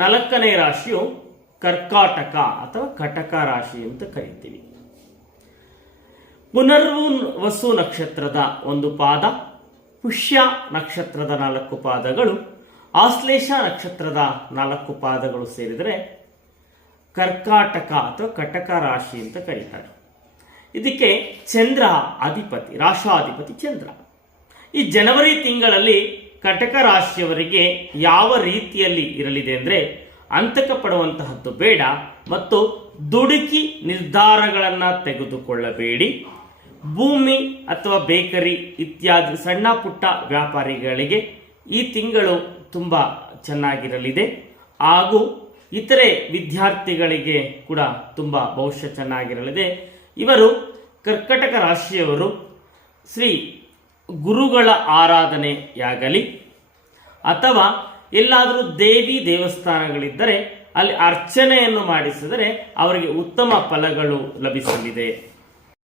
ನಾಲ್ಕನೇ ರಾಶಿಯು ಕರ್ಕಾಟಕ ಅಥವಾ ಕಟಕ ರಾಶಿ ಅಂತ ಕರಿತೀವಿ. ಪುನರ್ವಸು ನಕ್ಷತ್ರದ ಒಂದು ಪಾದ, ಪುಷ್ಯ ನಕ್ಷತ್ರದ 4 ಪಾದಗಳು, ಆಶ್ಲೇಷ ನಕ್ಷತ್ರದ 4 ಪಾದಗಳು ಸೇರಿದರೆ ಕರ್ಕಾಟಕ ಅಥವಾ ಕಟಕ ರಾಶಿ ಅಂತ ಕರೀತಾರೆ. ಇದಕ್ಕೆ ಚಂದ್ರ ಅಧಿಪತಿ, ರಾಶಾಧಿಪತಿ ಚಂದ್ರ. ಈ ಜನವರಿ ತಿಂಗಳಲ್ಲಿ ಕಟಕ ರಾಶಿಯವರಿಗೆ ಯಾವ ರೀತಿಯಲ್ಲಿ ಇರಲಿದೆ ಅಂದರೆ, ಅಂತಕ ಪಡುವಂತಹದ್ದು ಬೇಡ ಮತ್ತು ದುಡುಕಿ ನಿರ್ಧಾರಗಳನ್ನು ತೆಗೆದುಕೊಳ್ಳಬೇಡಿ. ಭೂಮಿ ಅಥವಾ ಬೇಕರಿ ಇತ್ಯಾದಿ ಸಣ್ಣ ಪುಟ್ಟ ವ್ಯಾಪಾರಿಗಳಿಗೆ ಈ ತಿಂಗಳು ತುಂಬ ಚೆನ್ನಾಗಿರಲಿದೆ. ಹಾಗೂ ಇತರೆ ವಿದ್ಯಾರ್ಥಿಗಳಿಗೆ ಕೂಡ ತುಂಬ ಭವಿಷ್ಯ ಚೆನ್ನಾಗಿರಲಿದೆ. ಇವರು ಕರ್ಕಟಕ ರಾಶಿಯವರು ಶ್ರೀ ಗುರುಗಳ ಆರಾಧನೆಯಾಗಲಿ ಅಥವಾ ಎಲ್ಲಾದರೂ ದೇವಿ ದೇವಸ್ಥಾನಗಳಿದ್ದರೆ ಅಲ್ಲಿ ಅರ್ಚನೆಯನ್ನು ಮಾಡಿಸಿದರೆ ಅವರಿಗೆ ಉತ್ತಮ ಫಲಗಳು ಲಭಿಸಲಿದೆ.